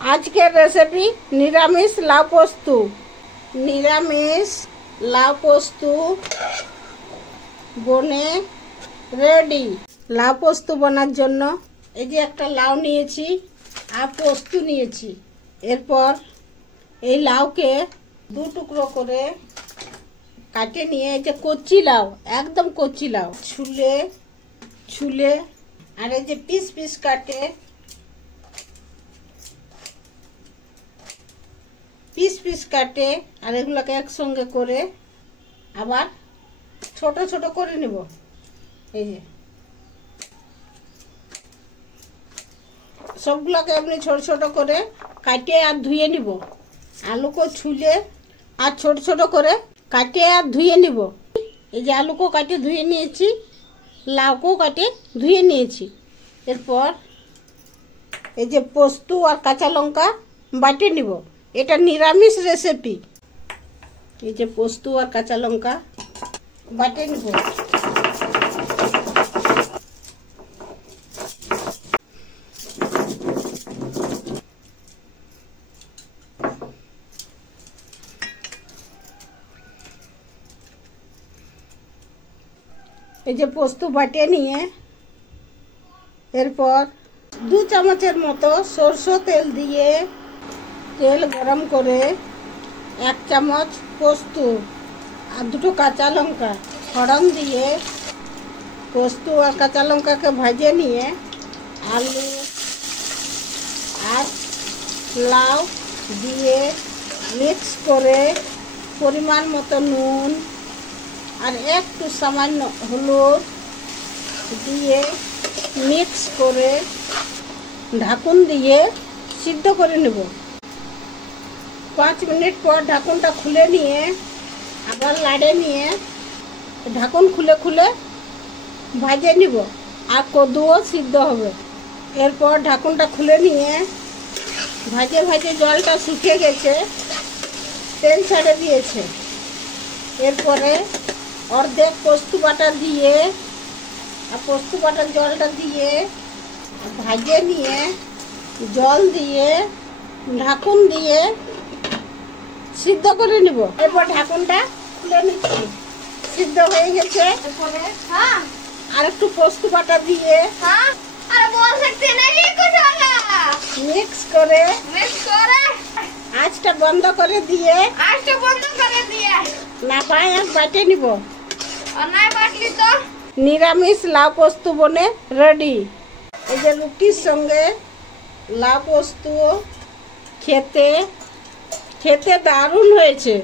আজকের রেসিপি নিরামিষ লাউ পোস্ত। নিরামিষ লাউ পোস্ত বনে রেডি। লাউ পোস্ত বানার জন্য এই যে একটা লাউ নিয়েছি আর পোস্ত নিয়েছি। এরপর এই লাউকে দু টুকরো করে কাটে নিয়ে এই যে কচি লাউ, একদম কচি লাউ ছুলে আর এই যে পিস পিস কাটে আর এগুলোকে একসঙ্গে করে আবার ছোট ছোট করে নেব। এই যে সবগুলোকে এমনি ছোট ছোট করে কাটে আর ধুয়ে নিব। আলুকে ছুলে আর ছোট ছোট করে কাটে আর ধুয়ে নিব। এই যে আলুকেও কাটে ধুয়ে নিয়েছি, লাউকেও কাটে ধুয়ে নিয়েছি। এরপর এই যে পোস্ত আর কাঁচা লঙ্কা বাটে নিব। এটা নিরামিষ রেসিপি। এই যে পোস্ত আর কাঁচা লঙ্কা বাটে নিব। এই যে পোস্ত বাটে নিয়ে এরপর 2 চামচের মতো সরষে তেল দিয়ে তেল গরম করে 1 চামচ পোস্ত আর 2টো কাঁচা লঙ্কা ফোড়ন দিয়ে পোস্ত আর কাঁচা লঙ্কাকে ভেজে নিয়ে আলু আর লাউ দিয়ে মিক্স করে পরিমাণ মতো নুন আর একটু সামান্য হলুদ দিয়ে মিক্স করে ঢাকুন দিয়ে সিদ্ধ করে নেব। 5 মিনিট পর ঢাকুনটা খুলে নিয়ে আবার লাড়ে নিয়ে ঢাকুন খুলে খুলে ভাজে নিব আর কদুও সিদ্ধ হবে। এরপর ঢাকুনটা খুলে নিয়ে ভাজে ভাজে জলটা শুকিয়ে গেছে, তেল ছেড়ে দিয়েছে। এরপরে অর্ধেক পোস্ত বাটা দিয়ে আর পোস্ত বাটার জলটা দিয়ে ভাজে নিয়ে জল দিয়ে ঢাকুন দিয়ে সিদ্ধ করে নিব। এরপর ঢাকুনটা খুলে নিচ্ছি, সিদ্ধ হয়ে গেছে। এরপরে আর একটু পোস্ত বাটা দিয়ে মিক্স করে আঁচটা বন্ধ করে দিয়ে নাপায় আর বাটে নিব। নিরামিষ লাউ পোস্ত বনে রেডি। এই যে রুটির সঙ্গে লাউ পোস্ত খেতে দারুণ হয়েছে।